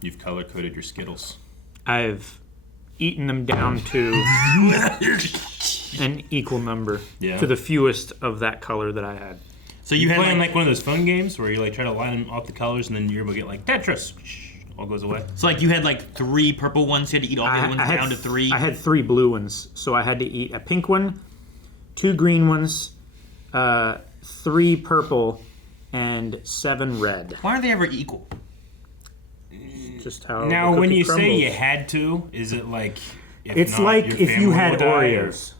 you've color-coded your Skittles? I've eaten them down to an equal number to the fewest of that color that I had. So you had playing like one of those fun games where you like try to line them off the colors and then you're able to get like Tetris. All goes away. So like you had like 3 purple ones, you had to eat all the other ones down to 3? I had 3 blue ones, so I had to eat a pink one, 2 green ones, 3 purple, and 7 red. Why are they ever equal? Just how now, when you say you had to, is it like... It's like if you had Oreos.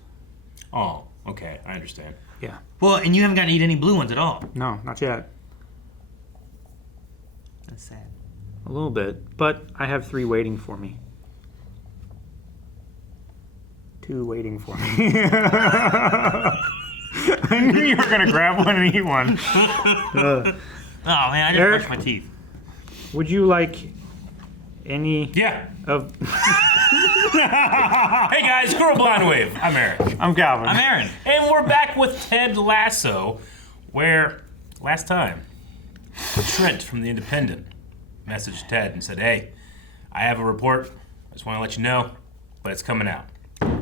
Oh, okay. I understand. Yeah. Well, and you haven't gotten to eat any blue ones at all. No, not yet. That's sad. A little bit, but I have 3 waiting for me. 2 waiting for me. I knew you were gonna grab one and eat one. Oh man, I just brushed my teeth. Would you like any? Yeah. Of. Hey guys, Squirrel Blind Wave. I'm Eric. I'm Calvin. I'm Aaron. And we're back with Ted Lasso, where last time Trent from the Independent messaged Ted and said, "Hey, I have a report. I just want to let you know, but it's coming out.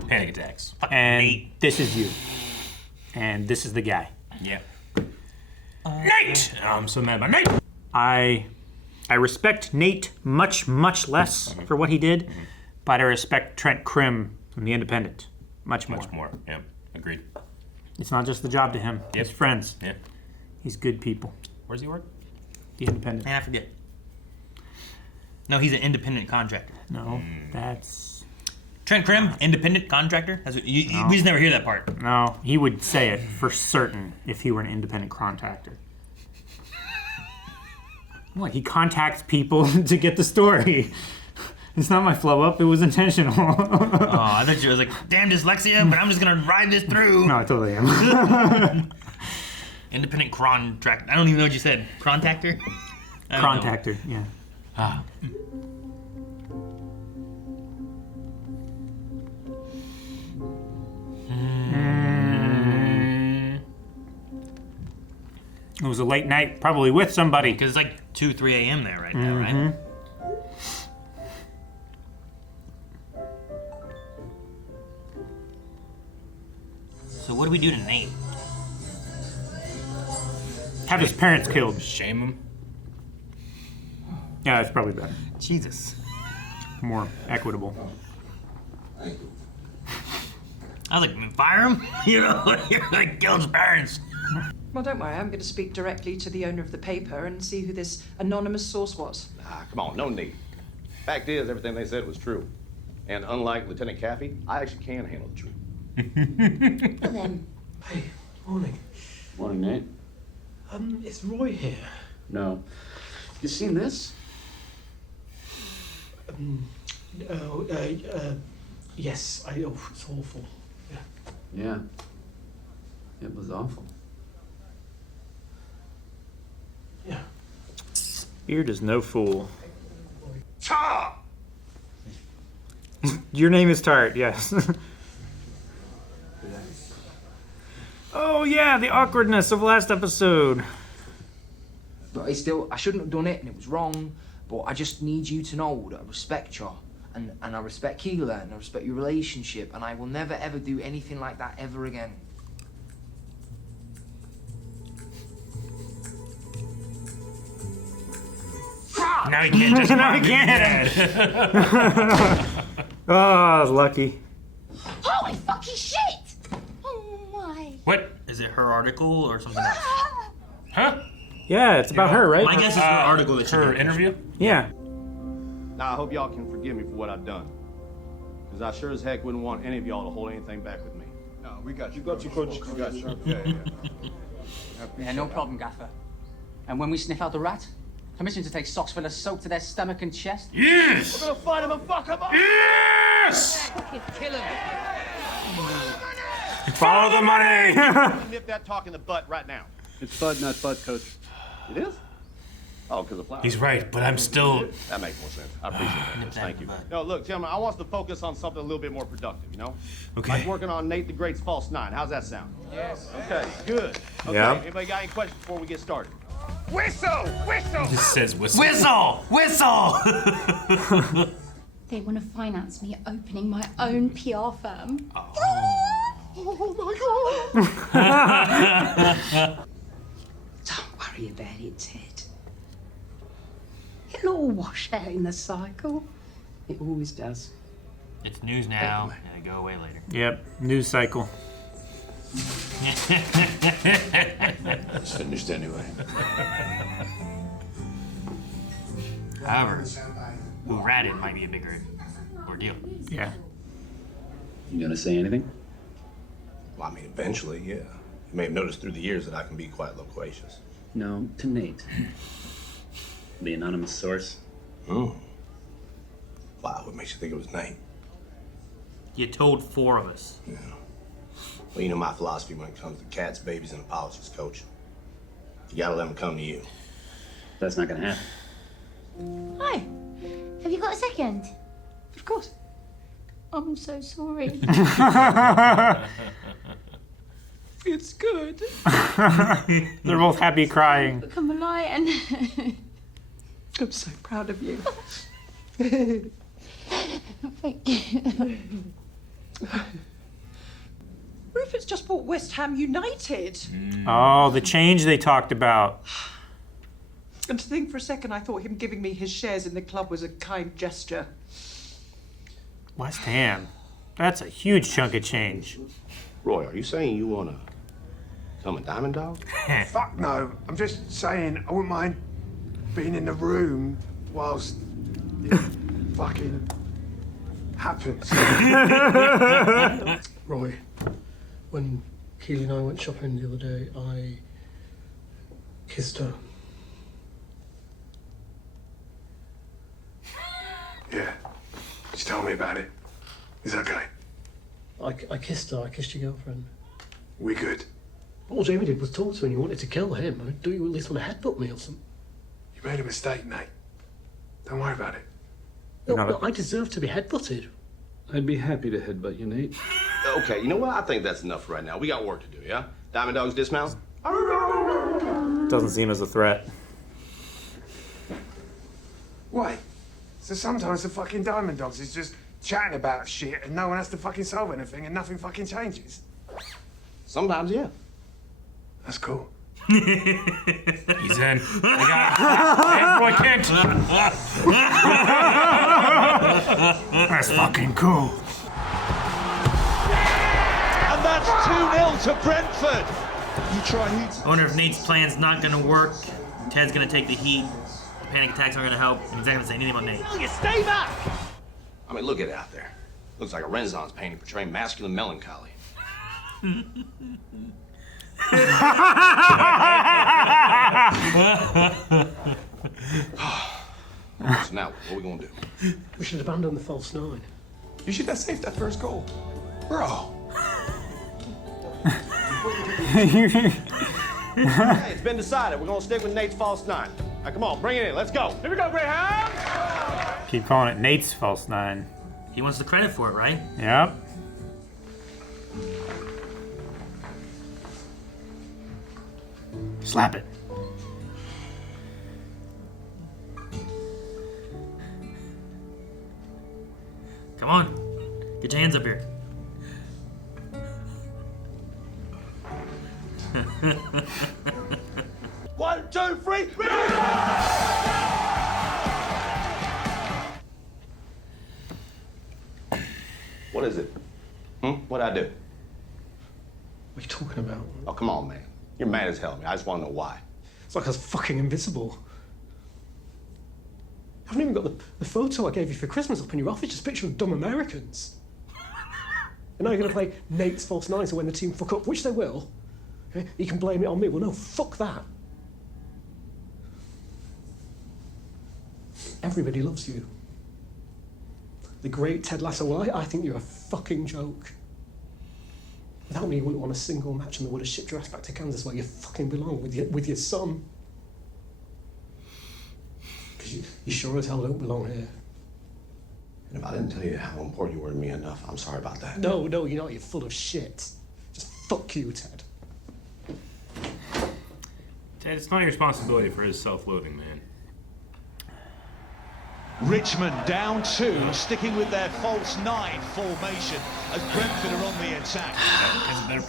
Panic attacks." And this is you. And this is the guy. Yeah. Nate! I'm so mad about Nate. I respect Nate much, much less for what he did, but I respect Trent Krim from the Independent much more. Much more. Yeah, agreed. It's not just the job to him. Yep. He's friends. Yeah. He's good people. Where's he work? The Independent. Man, I forget. No, he's an independent contractor. No, that's... Trent Krim, independent contractor? That's what, we just never hear that part. No, he would say it for certain if he were an independent contractor. What? He contacts people to get the story. It's not my flow up, it was intentional. Oh, I thought you were like, damn dyslexia, but I'm just gonna ride this through. No, I totally am. Independent contractor. I don't even know what you said. Contactor? Contactor, yeah. Ah. It was a late night, probably with somebody. Because it's like 2, 3 a.m. there right now, right? So what do we do to Nate? Have his parents killed. Shame him. Yeah, that's probably better. Jesus. More equitable. I was like, fire him? You know, you're like, kill his parents. Well, don't worry. I'm going to speak directly to the owner of the paper and see who this anonymous source was. Come on, no need. Fact is, everything they said was true. And unlike Lieutenant Caffey, I actually can handle the truth. And then, Hey, morning. morning, Nate. Is Roy here? No. You seen this? Yes. Oh, it's awful. Yeah. Yeah. It was awful. Yeah. Beard is no fool. Cha! Your name is Tart, yes. Oh yeah, the awkwardness of last episode. But I shouldn't have done it, and it was wrong. But I just need you to know that I respect you, and I respect Keeley, and I respect your relationship, and I will never ever do anything like that ever again. Now he can't just Now he can't. Oh, I was lucky. Holy fucking shit! Oh my. What? Is it her article or something else? Huh? Yeah, it's about her, right? My guess is her article that she Her did. interview? Yeah. Now, I hope y'all can forgive me for what I've done. Because I sure as heck wouldn't want any of y'all to hold anything back with me. No, we got you. You got you, coach. We got you. Yeah, no problem, Gaffer. And when we sniff out the rat, permission to take socks full of soap to their stomach and chest? Yes! We're gonna find him and fuck him up! Yes! Kill him. Follow the money! Nip that talk in the butt right now. It's Bud, not Bud, Coach. It is? Oh, because of flowers. He's right, but I'm still... That makes more sense. I appreciate that. Thank you. No, look, gentlemen, I want us to focus on something a little bit more productive, you know? Okay. Like working on Nate the Great's False Nine. How's that sound? Yes. Okay, good. Okay, Yeah. anybody got any questions before we get started? Whistle! Whistle! Just says whistle. Whistle! Whistle! They want to finance me opening my own PR firm. Oh my god! Don't worry about it, Ted. It'll all wash out in the cycle. It always does. It's news now, and it'll go away later. Yep, news cycle. It's finished anyway. However, who ratted might be a bigger ordeal. Yeah. You gonna say anything? Well, I mean, eventually, yeah. You may have noticed through the years that I can be quite loquacious. No, to Nate. The anonymous source. Wow, what makes you think it was Nate? You told 4 of us. Yeah. Well, you know my philosophy when it comes to cats, babies, and apologies, Coach. You gotta let them come to you. That's not gonna happen. Hi. Have you got a second? Of course. I'm so sorry. It's good. They're both happy crying. Come a lion. I'm so proud of you. Thank you. Rupert's just bought West Ham United. Oh, the change they talked about. And to think for a second, I thought him giving me his shares in the club was a kind gesture. West Ham. That's a huge chunk of change. Roy, are you saying you wanna become a Diamond Dog? Fuck no. I'm just saying I wouldn't mind being in the room whilst it fucking happens. Roy, when Keeley and I went shopping the other day, I kissed her. Yeah. Just tell me about it. It's okay. I kissed her. I kissed your girlfriend. We good. All Jamie did was talk to her and you wanted to kill him. I mean, do you at least want to headbutt me or something? You made a mistake, Nate. Don't worry about it. No, I deserve to be headbutted. I'd be happy to headbutt you, Nate. Okay, you know what? I think that's enough right now. We got work to do, yeah? Diamond Dogs dismount? Doesn't seem as a threat. Wait. So sometimes the fucking Diamond Dogs is just chatting about shit and no one has to fucking solve anything and nothing fucking changes. Sometimes, yeah. That's cool. He's in. I got and Roy Kent. That's fucking cool. And that's 2-0 to Brentford. You try I wonder if Nate's plan's not gonna work. Ted's gonna take the heat. Panic attacks aren't gonna help. And he's not gonna say anything about Nate. You stay back! I mean, look at it out there. Looks like a Renaissance painting portraying masculine melancholy. So now, what are we gonna do? We should abandon the false 9. You should have saved that first goal. Bro. Hey, it's been decided. We're gonna stick with Nate's false 9. Now, come on, bring it in. Let's go. Here we go, Greyhound. Keep calling it Nate's false 9. He wants the credit for it, right? Yep. Slap it. Come on. Get your hands up here. One, two, three. What is it? What'd I do? What are you talking about? Oh, come on, man. You're mad as hell at me. I just want to know why. It's like I was fucking invisible. I haven't even got the photo I gave you for Christmas up in your office, just a picture of dumb Americans. And now you're going to play Nate's false 9, so when the team fuck up, which they will, okay, you can blame it on me. Well, no, fuck that. Everybody loves you. The great Ted Lasso, well, I think you're a fucking joke. Without me, you wouldn't want a single match and they would have shipped your ass back to Kansas where you fucking belong with your son. Because you sure as hell don't belong here. And if I didn't tell you how important you were to me enough, I'm sorry about that. No, you're not. You're full of shit. Just fuck you, Ted. Ted, it's not your responsibility for his self-loathing, man. Richmond down 2, sticking with their false 9 formation as Brentford are on the attack.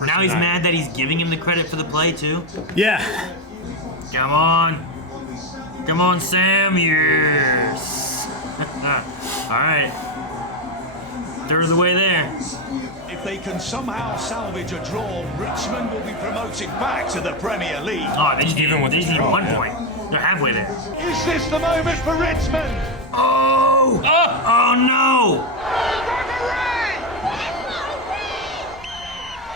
Now he's mad that he's giving him the credit for the play too. Yeah. Come on. Come on, Sam. Yes. All right. Third the way there. If they can somehow salvage a draw, Richmond will be promoted back to the Premier League. Oh, they just need 1 point. They're halfway there. Is this the moment for Richmond? Oh! Oh no!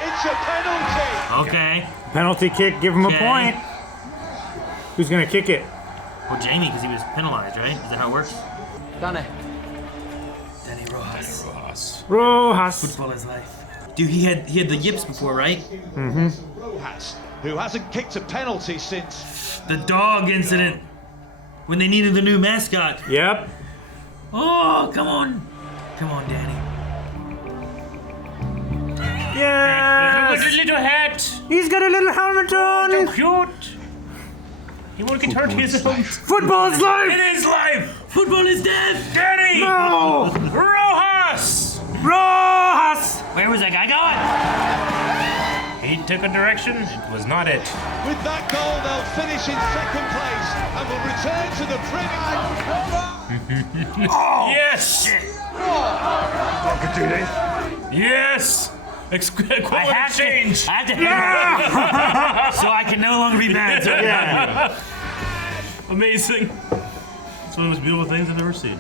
It's a penalty. Okay. Penalty kick, give him a point. Who's gonna kick it? Well, Jamie, because he was penalized, right? Is that how it works? Danny. Danny Rojas. Rojas. Football is life. Dude, he had the yips before, right? Mm-hmm. Rojas, who hasn't kicked a penalty since the dog incident when they needed the new mascot. Yep. Oh, come on. Come on, Danny. Yes. Look at his little hat. He's got a little helmet on. So cute. He won't get hurt. His own. Football is life. It is life. Football is dead. Danny. No. Rojas. Rojas. Where was that guy going? He took a direction. It was not it. with that goal they'll finish in second place and will return to the Premier. Oh yes! I could do this. Yes! Equality exchange. I have to so I can no longer be mad. So yeah. Amazing. It's one of the most beautiful things I've ever seen.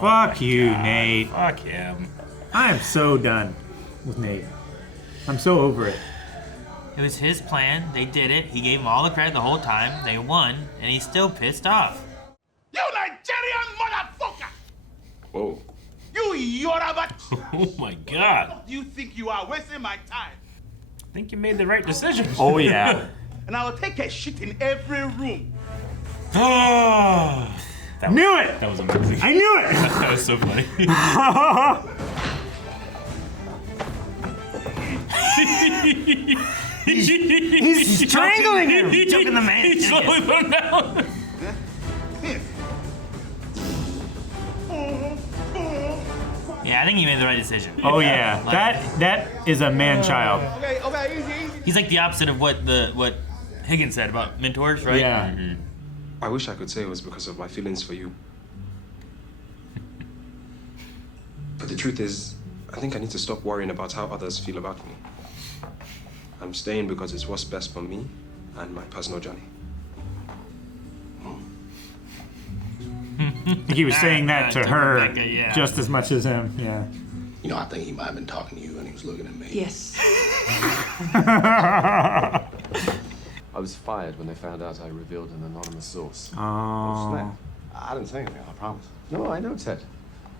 Fuck you, Nate. Fuck him. I am so done with Nate. I'm so over it. it was his plan. They did it. He gave him all the credit the whole time. They won, and he's still pissed off. You Nigerian motherfucker! Whoa. You Yoruba! Oh my god. You think you are wasting my time? I think you made the right decision. Oh yeah. And I will take a shit in every room. Oh. Knew it! That was amazing. I knew it! That was so funny. He's strangling him! He's choking the man. He's slowly put him down. Yeah, I think he made the right decision. Oh yeah, that is a man-child. Okay, easy. He's like the opposite of what Higgins said about mentors, right? Yeah. Mm-hmm. I wish I could say it was because of my feelings for you. But the truth is, I think I need to stop worrying about how others feel about me. I'm staying because it's what's best for me and my personal journey. I think he was saying that to her Rebecca, yeah. just as much as him. Yeah. You know, I think he might have been talking to you and he was looking at me. Yes. I was fired when they found out I revealed an anonymous source. Oh. Snap. I didn't say anything, I promise. No, I know, Ted.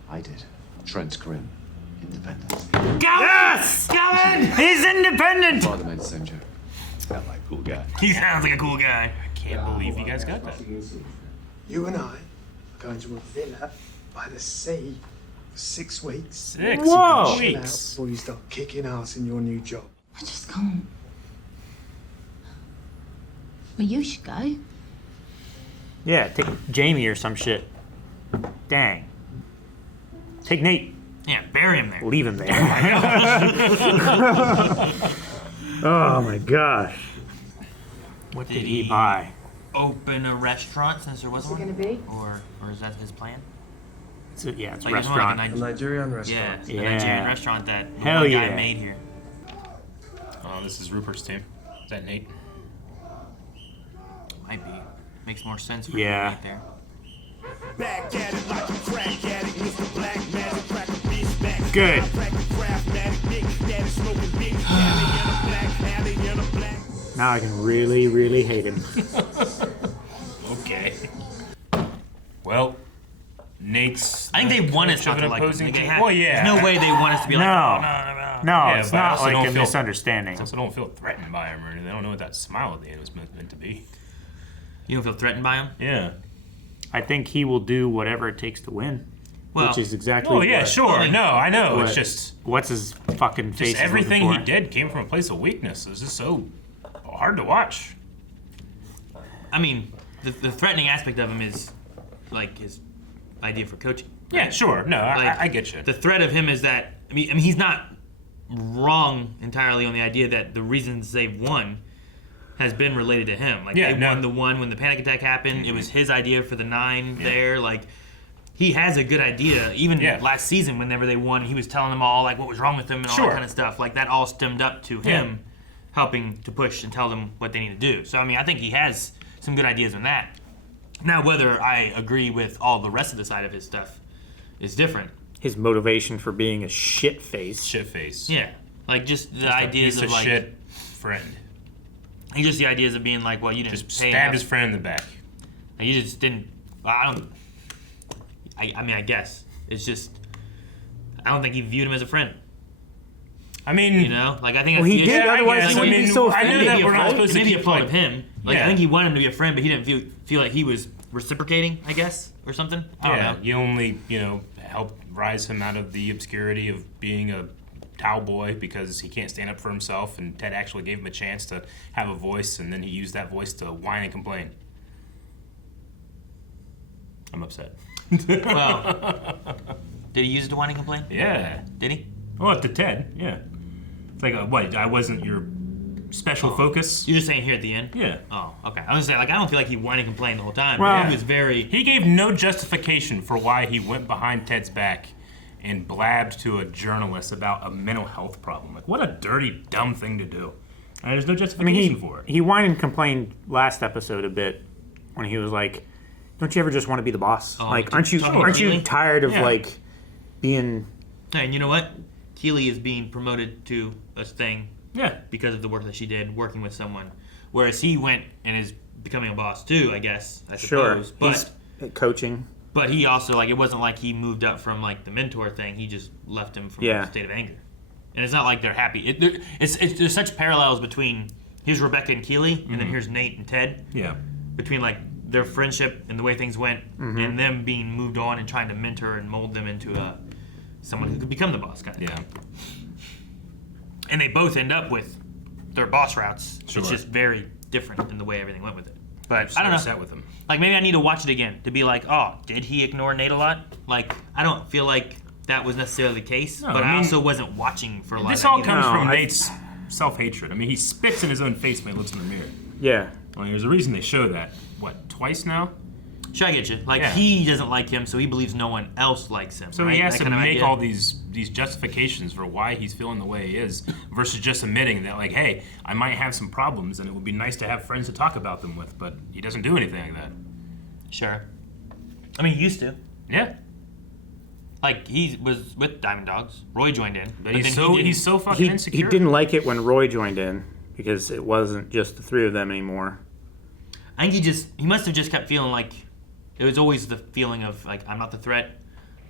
I did. Trent Grimm, independent. Yes! Gavin! He's independent! Father made the same joke. Sounds like a cool guy. He sounds like a cool guy. I can't believe you guys got that. You and I are going to a villa by the sea for 6 weeks. 6 Whoa. Chill out weeks. before you start kicking ass in your new job. I just can't. Well, you should go. Yeah, take Jamie or some shit. Dang. Take Nate. Yeah, bury him there. Leave him there. Oh my gosh. What did he buy? Open a restaurant since there wasn't What's it one? gonna be? Or is that his plan? It's a, yeah, it's a Like, restaurant. like A Nigerian restaurant. Yeah, a Nigerian restaurant that Hell one yeah. guy made here. Oh, this is Rupert's team. Is that Nate? Might be. Makes more sense for Yeah. him right there. Back at it like a crack addict, Mr. Black Magic, crack a bitch back. Good. Now I can really, really hate him. Okay. Well, Nate's. I think they want us coach not of to an like opposing them. They team. have- Well, yeah. There's no way they want us to be like, No. oh, no. No, Yeah, it's but I not also like don't a feel- misunderstanding. I also don't feel threatened by him or anything. I don't know what that smile at the end was meant to be. You don't feel threatened by him? Yeah. I think he will do whatever it takes to win. Well, which is exactly Oh yeah, what, sure. No, I know. what- It's just what's his fucking face just is everything looking he for. did came from a place of weakness. It was just so hard to watch. I mean, the threatening aspect of him is like his idea for coaching. Yeah, sure. No, Like, I get you. The threat of him is that I mean he's not wrong entirely on the idea that the reasons they've won has been related to him. Like they won the one when the panic attack happened. It was his idea for the 9 there. Like he has a good idea. Even last season, whenever they won, he was telling them all like what was wrong with them and all that kind of stuff. Like that all stemmed up to him helping to push and tell them what they need to do. So I mean, I think he has some good ideas on that. Now, whether I agree with all the rest of the side of his stuff is different. His motivation for being a shit face. Shit face. Yeah, like just the Just a ideas piece of of like shit friend. He just the ideas of being like, well, you didn't Just pay stabbed enough. his friend in the back. And you just didn't. I mean, I guess it's just. I don't think he viewed him as a friend. I mean, you know, like I think Well, that's he the did, issue. otherwise he wouldn't be so I know offended. that we're not supposed to maybe a keep, fault like- of him. Like Yeah. I think he wanted him to be a friend, but he didn't feel like he was reciprocating. I guess or something. I don't know. You only help rise him out of the obscurity of being a towel boy because he can't stand up for himself, and Ted actually gave him a chance to have a voice, and then he used that voice to whine and complain. I'm upset. Well, did he use it to whine and complain? Yeah. Did he? Oh, to Ted, yeah. It's like, what, I wasn't your special focus? You're just saying here at the end? Yeah. Oh, okay. I was saying, like, I don't feel like he whined and complained the whole time. Well, But he was very... He gave no justification for why he went behind Ted's back and blabbed to a journalist about a mental health problem. Like, what a dirty, dumb thing to do. And there's no justification for it. He whined and complained last episode a bit when he was like, "Don't you ever just want to be the boss? Oh, like, aren't you Keeley? tired of Yeah. like being?" Hey, and you know what? Keeley is being promoted to a thing. Yeah. Because of the work that she did working with someone. Whereas he went and is becoming a boss too, I guess. I Sure, suppose. But he's coaching. But he also, like, it wasn't like he moved up from, like, the mentor thing. He just left him from a state of anger. And it's not like they're happy. There's such parallels between, here's Rebecca and Keeley, and then here's Nate and Ted. Yeah. Between, like, their friendship and the way things went, and them being moved on and trying to mentor and mold them into someone who could become the boss kind of thing. And they both end up with their boss routes. Sure. It's just very different in the way everything went with it. But So I don't know. upset with him. Like, maybe I need to watch it again to be like, oh, did he ignore Nate a lot? Like, I don't feel like that was necessarily the case, No, but I I mean, also wasn't watching for a lot This of that all either. comes from Nate's self-hatred. I mean, he spits in his own face when he looks in the mirror. Yeah. Well, there's a reason they show that. What, twice now? Sure, I get you. Like, Yeah. he doesn't like him, so he believes no one else likes him. So right? he has That to kind of make idea. all these justifications for why he's feeling the way he is, versus just admitting that, like, hey, I might have some problems, and it would be nice to have friends to talk about them with. But he doesn't do anything like that. Sure. I mean, he used to. Yeah. Like, he was with Diamond Dogs. Roy joined in. But then he's he so fucking He insecure. didn't like it when Roy joined in because it wasn't just the three of them anymore. I think he must have just kept feeling like it was always the feeling of like, I'm not the threat,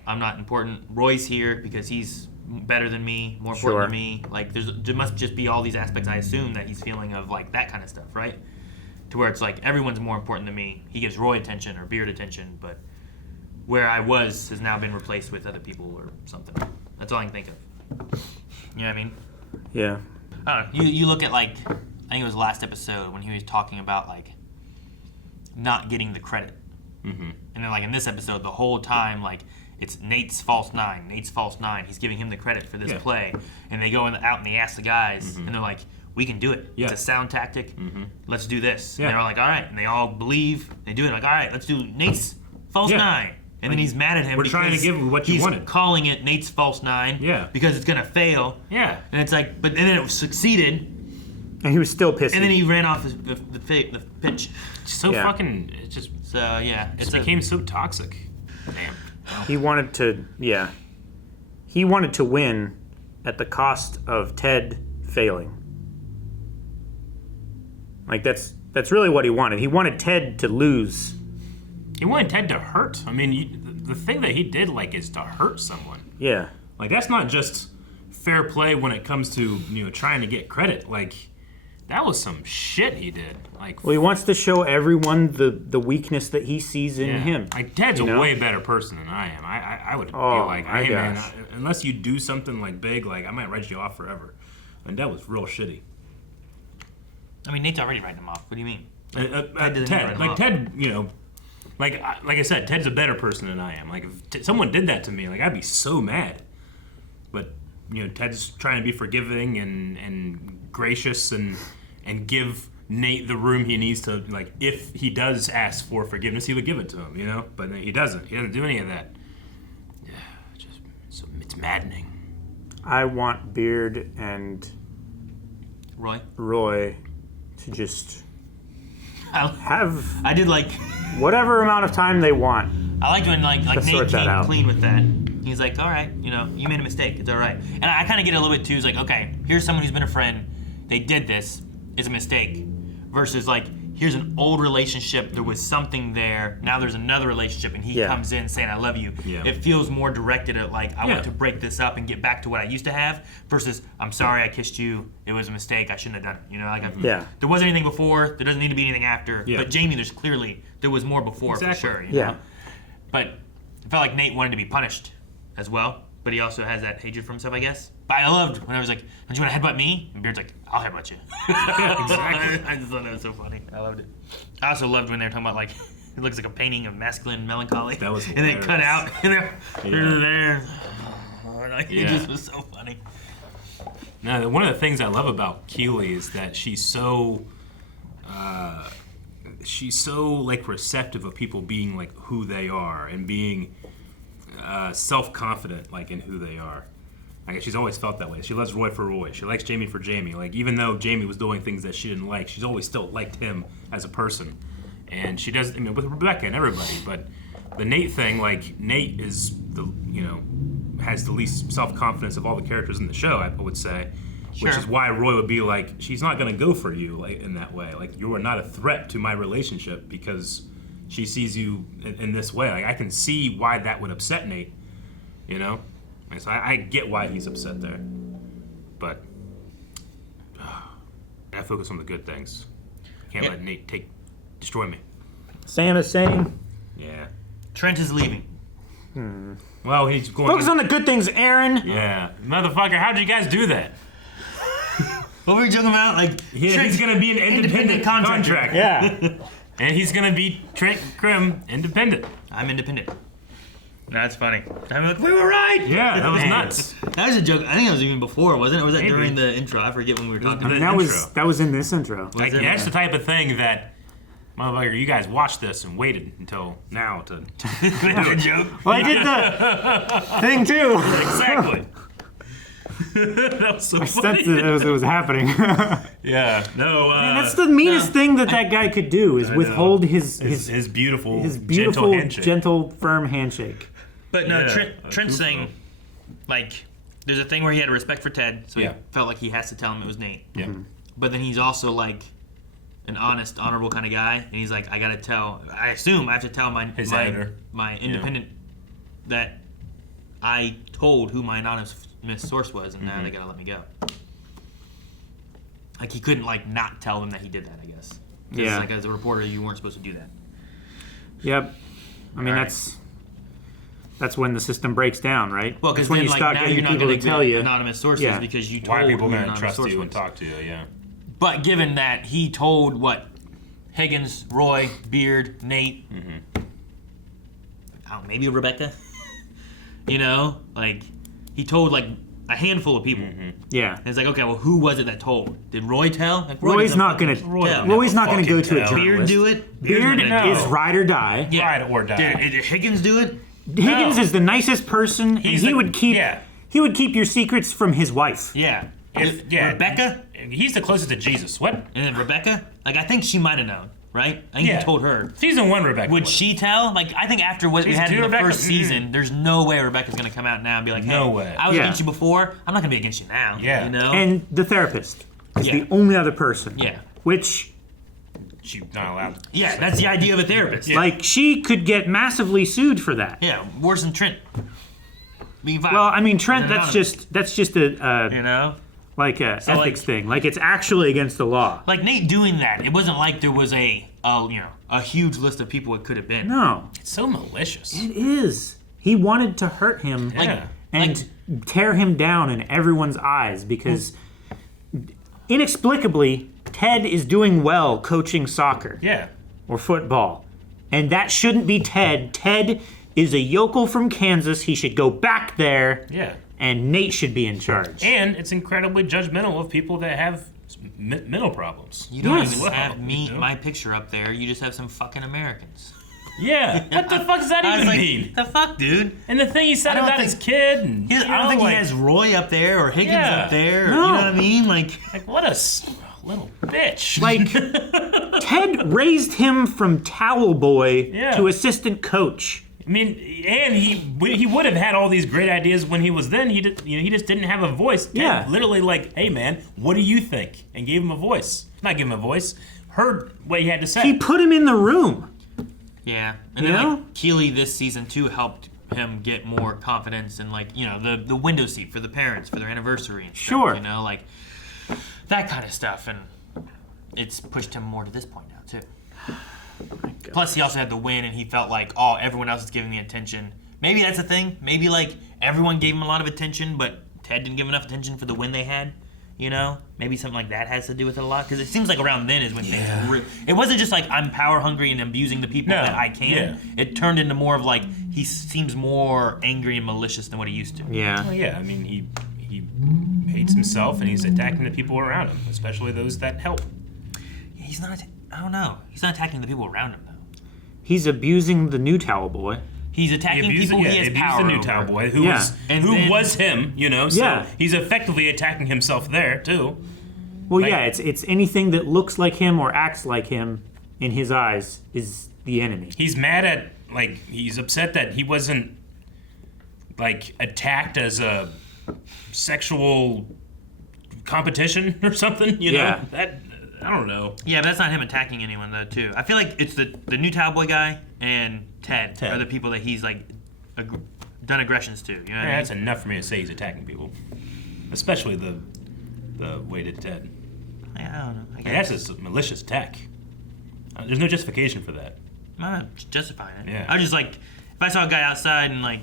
I'm not important. Roy's here because he's better than me, more important than me. Like there must just be all these aspects, I assume, that he's feeling of like that kind of stuff, right? To where it's like everyone's more important than me. He gives Roy attention or Beard attention, but where I was has now been replaced with other people or something. That's all I can think of. You know what I mean? Yeah. I don't know. You look at like, I think it was last episode when he was talking about like not getting the credit. Mm-hmm. And then like in this episode, the whole time, like it's Nate's false nine. Nate's false nine. He's giving him the credit for this play. And they go out and they ask the guys, and they're like, we can do it. It's a sound tactic. Let's do this. Yeah. And they're like, all right. And they all believe. They do it. Like, all right, let's do Nate's false nine. And then he's mad at him. We're trying to because give him what you he's wanted. calling it Nate's false nine. Yeah. Because it's gonna fail. Yeah. And it's like, but then it succeeded. And he was still pissed. And then he ran off the pitch. So fucking, it just it became so toxic. Damn. He wanted to, he wanted to win at the cost of Ted failing. Like that's really what he wanted. He wanted Ted to lose. He wanted Ted to hurt. I mean, the thing that he did like is to hurt someone. Yeah. Like that's not just fair play when it comes to trying to get credit. Like that was some shit he did. Like Well, he wants to show everyone the weakness that he sees in him. Like Ted's you a know? way better person than I am. I would be like, my hey man, gosh. unless you do something like big, like I might write you off forever. And that was real shitty. I mean, Nate's already writing him off. What do you mean? Ted, you know, like I said, Ted's a better person than I am. Like if someone did that to me, like I'd be so mad. But you know, Ted's trying to be forgiving and gracious and give Nate the room he needs to, like, if he does ask for forgiveness, he would give it to him, you know? But he doesn't. He doesn't do any of that. Yeah, it's maddening. I want Beard and Roy to just I did like whatever amount of time they want. I liked when like Nate came clean with that. He's like, all right, you know, you made a mistake. It's all right. And I kind of get a little bit too. It's like, okay, here's someone who's been a friend. They did this. It's a mistake. Versus like, here's an old relationship. There was something there. Now there's another relationship, and he comes in saying, I love you. Yeah. It feels more directed at like, I want to break this up and get back to what I used to have. Versus, I'm sorry I kissed you. It was a mistake. I shouldn't have done it. You know, like there wasn't anything before. There doesn't need to be anything after. Yeah. But Jamie, there was more before for sure. You know? But I felt like Nate wanted to be punished as well. But he also has that hatred for himself, I guess. But I loved when I was like, don't you want to headbutt me? And Beard's like, I'll headbutt you. Exactly. I just thought that was so funny. I loved it. I also loved when they were talking about like, it looks like a painting of masculine melancholy. That was hilarious. And they cut out, and they're there. Like, it just was so funny. Now, one of the things I love about Keeley is that she's so like receptive of people being like who they are and being self-confident like in who they are. I guess she's always felt that way. She loves Roy for Roy. She likes Jamie for Jamie. Like even though Jamie was doing things that she didn't like, she's always still liked him as a person. And she does, I mean, with Rebecca and everybody. But the Nate thing, like Nate is has the least self-confidence of all the characters in the show, I would say. Which is why Roy would be like, she's not going to go for you like in that way. Like you are not a threat to my relationship because she sees you in this way. Like I can see why that would upset Nate, you know. And so I get why he's upset there, but I focus on the good things. Can't let Nate destroy me. Sam is saying, yeah, Trent is leaving. Well, he's going. Focus on the good things, Aaron. Yeah, motherfucker, how'd you guys do that? What were you talking about? Like he's gonna be an independent contractor. Yeah. And he's gonna be Trent Grimm independent. I'm independent. That's funny. I'm like, we were right. Yeah, that was nuts. That was a joke. I think that was even before, wasn't it? Or was that during the intro? I forget when we were talking about that was in this intro. Like, that's the type of thing that, motherfucker, you guys watched this and waited until now to make a joke. Well, I did the thing too. Exactly. That was so funny. It was happening. Yeah. No. Man, that's the meanest thing that guy could do is withhold his beautiful, gentle, firm handshake. But no, Trent's saying, like, there's a thing where he had respect for Ted, so he felt like he has to tell him it was Nate. Yeah. But then he's also like an honest, honorable kind of guy, and he's like, I assume I have to tell my independent that I told who my anonymous source was, and now they gotta let me go. Like he couldn't like not tell them that he did that, I guess. Yeah. Like as a reporter, you weren't supposed to do that. Yep. I mean that's when the system breaks down, right? Well, because when then you like start now getting you're not people going to tell you anonymous sources because you told why are people going to to trust you and talk to you? Yeah. But given that he told what Higgins, Roy, Beard, Nate, maybe Rebecca, you know, like he told like a handful of people. Yeah. And it's like, okay, well, who was it that told? Did Roy tell? Like, Roy's not going to. Roy's not going to go to a journalist. Beard do it. Beard is ride or die. Yeah. Ride or die. Did Higgins do it? Higgins is the nicest person, and he would keep your secrets from his wife. Yeah. Rebecca? He's the closest to Jesus. What? And then Rebecca? Like, I think she might have known, right? I think he told her. Season 1 Rebecca. Would she tell? Like, I think after what we had in the first season, there's no way Rebecca's going to come out now and be like, hey, no way. I was against you before. I'm not going to be against you now. Yeah. You know? And the therapist is the only other person. Yeah. Which... she's not allowed. Yeah, that's the idea of a therapist. Yeah. Like, she could get massively sued for that. Yeah, worse than Trent. Well, I mean, Trent, that's just a... you know? Like a ethics thing. Like, it's actually against the law. Like, Nate doing that, it wasn't like there was a huge list of people it could have been. No. It's so malicious. It is. He wanted to hurt him and tear him down in everyone's eyes because inexplicably, Ted is doing well coaching soccer. Yeah. Or football. And that shouldn't be Ted. Ted is a yokel from Kansas. He should go back there. Yeah. And Nate should be in charge. And it's incredibly judgmental of people that have mental problems. You don't even have my picture up there. You just have some fucking Americans. Yeah. What the fuck does that even mean? The fuck, dude? And the thing he said about his kid. And, I don't think he has Roy up there or Higgins up there. No. You know what I mean? Like what a little bitch. Like, Ted raised him from towel boy to assistant coach. I mean, and he would have had all these great ideas when he was then. He just didn't have a voice. Ted literally like, hey man, what do you think? And gave him a voice. Not give him a voice. Heard what he had to say. He put him in the room. Yeah, and then like Keeley this season too helped him get more confidence and like the window seat for the parents for their anniversary and stuff, Sure. like that kind of stuff, and it's pushed him more to this point now too. Plus he also had the win and he felt like everyone else is giving me attention. Maybe that's a thing. Maybe like everyone gave him a lot of attention, but Ted didn't give enough attention for the win they had. Maybe something like that has to do with it a lot, because it seems like around then is when things it wasn't just like I'm power hungry and abusing the people that I can. Yeah. It turned into more of like he seems more angry and malicious than what he used to. Yeah. Well, yeah. I mean, he hates himself and he's attacking the people around him, especially those that help. He's not. I don't know. He's not attacking the people around him though. He's abusing the new towel boy. He's attacking people he has power the new over. towel boy who was him, so he's effectively attacking himself there too. Well, it's anything that looks like him or acts like him in his eyes is the enemy. He's mad at he's upset that he wasn't attacked as a sexual competition or something, you know? That I don't know. Yeah, but that's not him attacking anyone though too. I feel like it's the new towel boy guy and Ted are the people that he's done aggressions to. You know what I mean? That's enough for me to say he's attacking people, especially the way to Ted. Yeah, I don't know. I That's just a malicious attack. There's no justification for that. I'm not justifying it. Yeah. I was just like, if I saw a guy outside and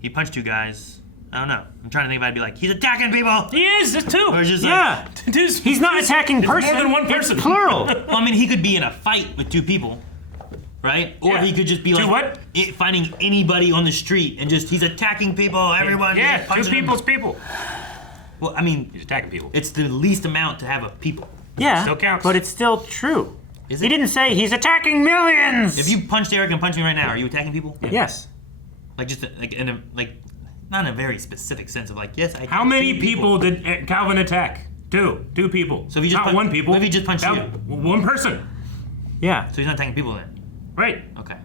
he punched two guys, I don't know. I'm trying to think if I'd be like, he's attacking people. He is. There's two. Or just he's not attacking person. More than one person. It's plural. Well, I mean, he could be in a fight with two people, right? Or he could just be finding anybody on the street and he's attacking people. Everyone. Yeah, punching two people's people. Well, I mean, he's attacking people. It's the least amount to have of people. Yeah, still counts. But it's still true. Is he didn't say he's attacking millions. If you punched Eric and punch me right now, are you attacking people? Yes. Not in a very specific sense of yes. How many people did Calvin attack? Two people. So if he just not one people. If he just punched you, one person. Yeah. So he's not attacking people then. Right. Okay.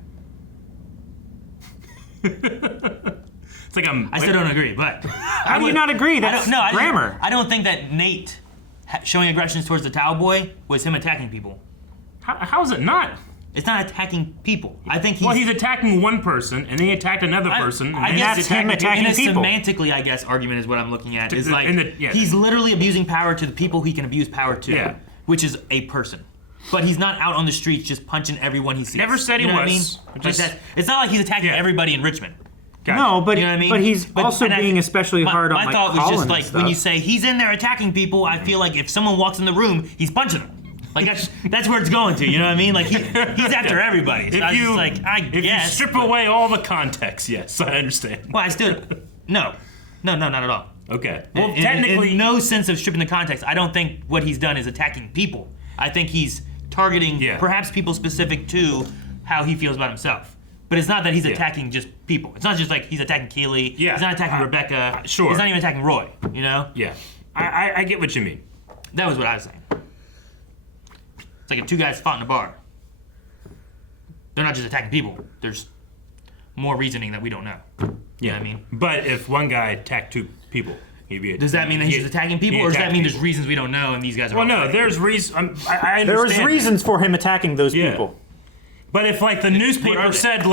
It's like I still don't agree, but how do you not agree? That's grammar. I don't think that Nate showing aggressions towards the towel boy was him attacking people. How is it not? It's not attacking people. I think he's attacking one person, and then he attacked another person. I and guess that's him attacking people. Semantically, I guess, argument is what I'm looking at. Is yeah. He's literally abusing power to the people he can abuse power to, Yeah. which is a person. But he's not out on the streets just punching everyone he sees. Never said he you know was. What I mean? It's not like he's attacking everybody in Richmond. Gotcha. No, but You know what I mean? but he's also being especially hard on my thought was Colin just and like stuff. when you say he's in there attacking people, I feel like if someone walks in the room, he's punching them. Like that's where it's going to. You know what I mean? Like he's after everybody. So If you guess. you strip away all the context, yes, I understand. Well, I still no, not at all. Okay. Well, In technically, no sense of stripping the context. I don't think what he's done is attacking people. I think he's targeting perhaps people specific to how he feels about himself. But it's not that he's attacking just people. It's not just like he's attacking Keeley. Yeah. He's not attacking Rebecca. Sure. He's not even attacking Roy. You know? Yeah. I get what you mean. That was what I was saying. It's like if two guys fought in a bar. They're not just attacking people. There's more reasoning that we don't know. You know what I mean? But if one guy attacked two people, does that mean that he's just attacking people, or does that mean there's reasons we don't know and these guys are? Well, no, there's reasons. I understand. There was reasons for him attacking those Yeah. people. But if the newspaper said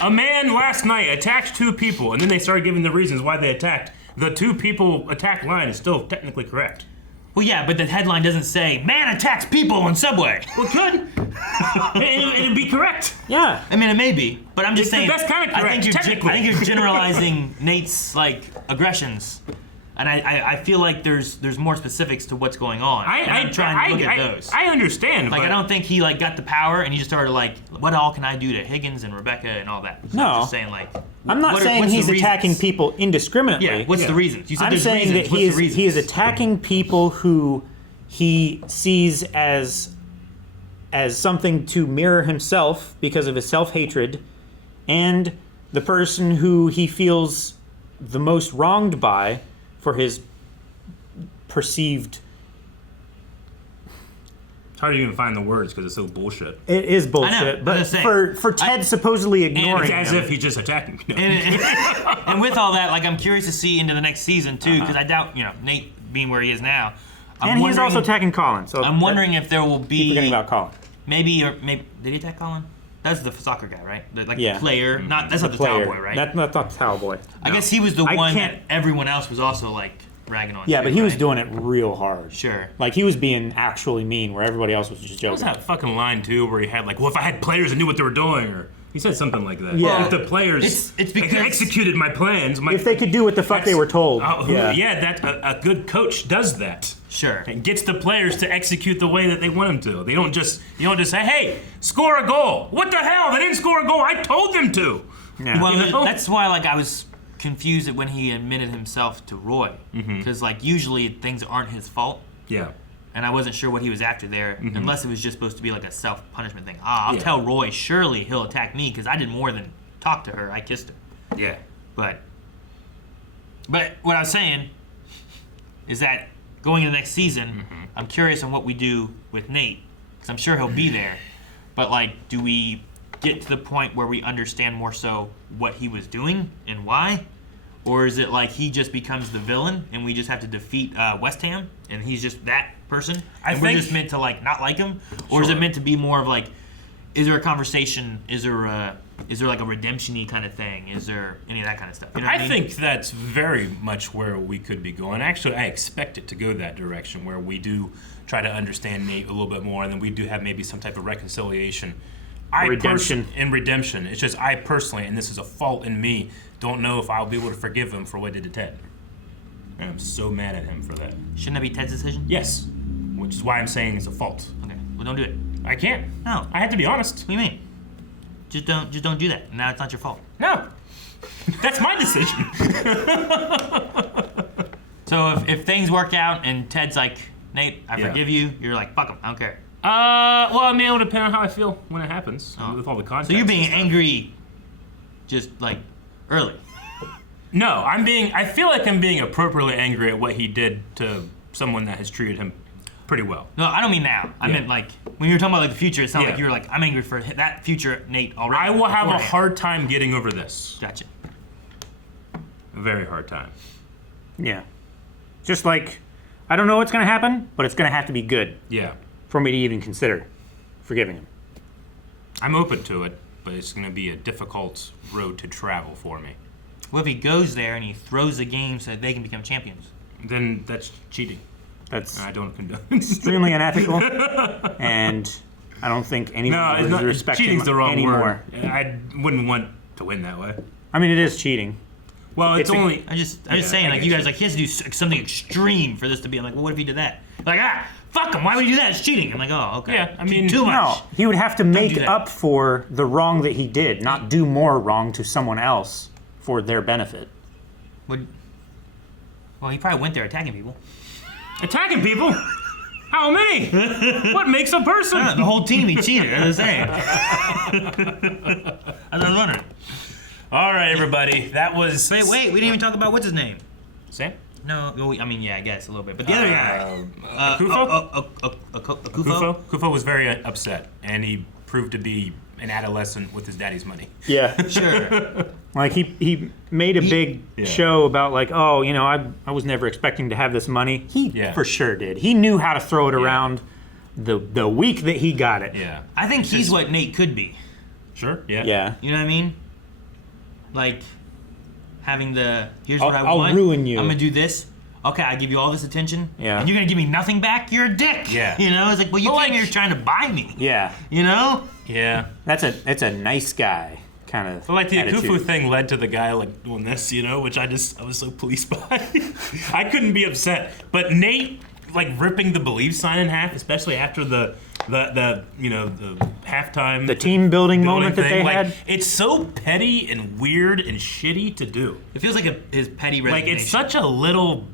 a man last night attacked two people, and then they started giving the reasons why they attacked, the two people attack line is still technically correct. Well, yeah, but the headline doesn't say "man attacks people on subway." Well, it could. It'd be correct. Yeah. I mean, it may be, but I'm just It's saying. the best kind of correct, I think technically. you're generalizing Nate's aggressions And I feel like there's more specifics to what's going on. I'm trying to look at those. I understand. Like, but I don't think he got the power and he just started what all can I do to Higgins and Rebecca and all that. So No. I'm just saying I'm not saying he's attacking people indiscriminately. Yeah, what's the reasons? You said I'm there's saying reasons. that he is attacking people who he sees as something to mirror himself because of his self-hatred, and the person who he feels the most wronged by for his perceived. It's hard to even find the words because it's so bullshit. It is bullshit, I know, but for Ted supposedly ignoring it's as him, if he's just attacking. No. And with all that, I'm curious to see into the next season too, because I doubt Nate being where he is now. and he's also attacking Colin. So I'm wondering if there will be. Keep forgetting about Colin. Maybe did he attack Colin? That's the soccer guy, right? The Yeah. player. That's not the towel boy, right? That's not the towel boy. I guess he was the one that everyone else was also ragging on. Yeah, too, but he was right? doing it real hard. Sure. Like he was being actually mean, where everybody else was just What joking. was that fucking line too, where he had if I had players that knew what they were doing, or he said something like that. Yeah. If the players It's because executed my plans, If they could do what the fuck they were told. that a good coach does that. Sure. And gets the players to execute the way that they want them to. They don't just say, "Hey, score a goal." What the hell? They didn't score a goal. I told them to. Yeah. Well, that's why I was confused at when he admitted himself to Roy, because usually things aren't his fault. Yeah. And I wasn't sure what he was after there, unless it was just supposed to be a self-punishment thing. I'll Yeah. tell Roy, surely he'll attack me because I did more than talk to her. I kissed her. Yeah. But what I was saying is that going into next season, I'm curious on what we do with Nate, because I'm sure he'll be there. But do we get to the point where we understand more so what he was doing and why? Or is it he just becomes the villain and we just have to defeat West Ham and he's just that person? And we're just meant to not like him? Or is it meant to be more of is there a conversation? Is there a redemption-y kind of thing? Is there any of that kind of stuff? You know what I mean? think that's very much where we could be going. Actually, I expect it to go that direction, where we do try to understand Nate a little bit more, and then we do have maybe some type of reconciliation. Redemption. It's just I personally, and this is a fault in me, don't know if I'll be able to forgive him for what he did to Ted. And I'm so mad at him for that. Shouldn't that be Ted's decision? Yes. Which is why I'm saying it's a fault. Okay. Well, don't do it. I can't. No. I have to be honest. What do you mean? Just don't do that. Now it's not your fault. No. That's my decision. So if things work out and Ted's Nate, I forgive you, you're fuck him. I don't care. Well, it'll depend on how I feel when it happens with all the context. So you're being angry, just early. No, I feel like I'm being appropriately angry at what he did to someone that has treated him pretty well. No, I don't mean now. I meant when you were talking about the future. It sounded like you were I'm angry for that future Nate already. I will have a hard time getting over this. Gotcha. A very hard time. Yeah. Just I don't know what's going to happen, but it's going to have to be good. Yeah. For me to even consider forgiving him. I'm open to it, but it's going to be a difficult road to travel for me. What if he goes there and he throws the game so that they can become champions? Then that's cheating. That's I don't condone. Extremely unethical, and I don't think anyone would respect cheating's him the wrong anymore. word. I wouldn't want to win that way. I mean, it is cheating. Well, it's only. I'm just saying, you guys, he has to do something extreme for this to be. I'm well, what if he did that? Fuck him. Why would he do that? It's cheating. I'm oh, okay. Yeah, I mean, too much. No, he would have to make up for the wrong that he did, not do more wrong to someone else for their benefit. Well, he probably went there attacking people. Attacking people? How many? What makes a person? The whole team, he cheated. That's what I'm saying. I was wondering. All right, everybody. That was. Wait. We didn't even talk about what's his name. Sam? No. I mean, yeah, I guess a little bit. But the other guy. Akufo? Akufo was very upset, and he proved to be an adolescent with his daddy's money. Yeah. Sure. He made a big show about I was never expecting to have this money. He for sure did. He knew how to throw it around the week that he got it. Yeah. I think he's what Nate could be. Sure. Yeah. Yeah. You know what I mean? Having here's what I I'll want. ruin you. I'm gonna do this. Okay, I give you all this attention. Yeah. And you're gonna give me nothing back? You're a dick. Yeah. It's well, you came here trying to buy me. Yeah. You know? Yeah. That's a nice guy. kind of. But like the attitude. Akufo thing led to the guy like doing this, which I was so pleased by. I couldn't be upset. But Nate like ripping the believe sign in half, especially after the halftime, the team building moment that thing, they had. It's so petty and weird and shitty to do. It feels like his petty resignation. Like it's such a little.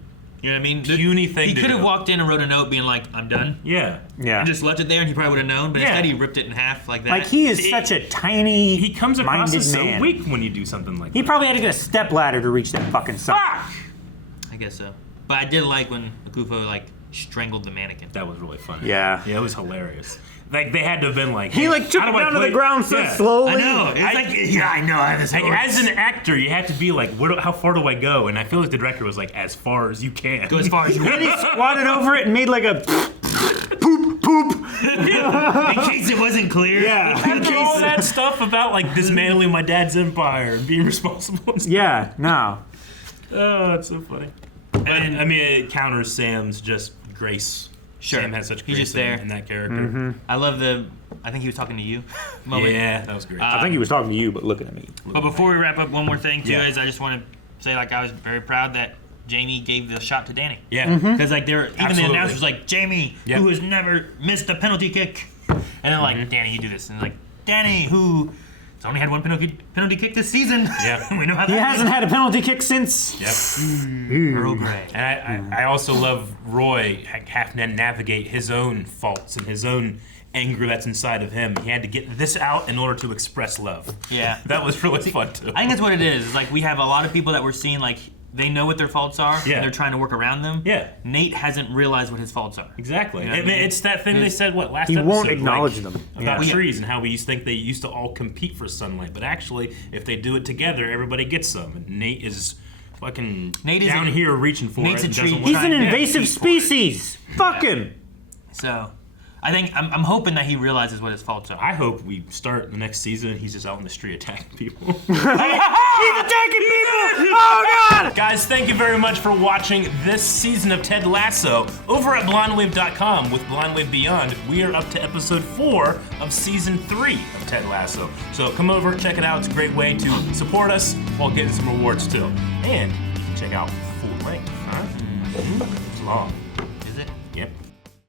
You know what I mean? Puny thing. He to could have do. walked in and wrote a note being like, "I'm done." Yeah. And just left it there, and he probably would have known. But instead, he ripped it in half like that. Like he is such a tiny. He comes across as so man. weak when you do something like that. He probably had to get a step ladder to reach that fucking sign. I guess so. But I did like when Akufo like strangled the mannequin. That was really funny. Yeah. Yeah, it was hilarious. Like they had to have been like He like took it down to the ground so slowly. I know. It's like, yeah, I know. I have this. Like, as an actor, you have to be like, how far do I go? And I feel like the director was like, as far as you can. Go as far as you And he squatted over it and made like a poop. In case it wasn't clear. Yeah. After all that stuff about like dismantling my dad's empire and being responsible. And stuff. Yeah. No. Oh, it's so funny. And I mean, it counters Sam's just grace. Sure. Sam has such grace He's just there. in that character. Mm-hmm. I love I think he was talking to you. moment. Yeah, that was great. I think he was talking to you, but looking at me. But before we wrap up, one more thing too is I just want to say like I was very proud that Jamie gave the shot to Danny. Yeah. Because like even Absolutely. the announcer was like Jamie, who has never missed a penalty kick, and then like Danny, you do this, and like Danny, who has only had one penalty kick this season. Yeah. We know how He that hasn't had a penalty kick since. Yep. Earl Grey. And I also love Roy having to navigate his own faults and his own anger that's inside of him. He had to get this out in order to express love. Yeah. That was really fun too. I think that's what it is. It's like we have a lot of people that we're seeing like they know what their faults are and they're trying to work around them. Yeah. Nate hasn't realized what his faults are. Exactly. You know what I mean, it's that thing they said last He episode. won't acknowledge them. About Yeah. trees and how we think they used to all compete for sunlight, but actually, if they do it together, everybody gets some. And Nate is fucking down here reaching for Nate's it. a And tree. doesn't He's want an to invasive compete for it. species. Fuck him. So I think I'm hoping that he realizes what his faults are. I hope we start the next season and he's just out in the street attacking people. He's attacking people! Oh god! Guys, thank you very much for watching this season of Ted Lasso over at blindwave.com with Blindwave Beyond. We are up to episode 4 of season 3 of Ted Lasso. So come over, check it out. It's a great way to support us while getting some rewards too. And you can check out full length, huh? It's long. Is it? Yep.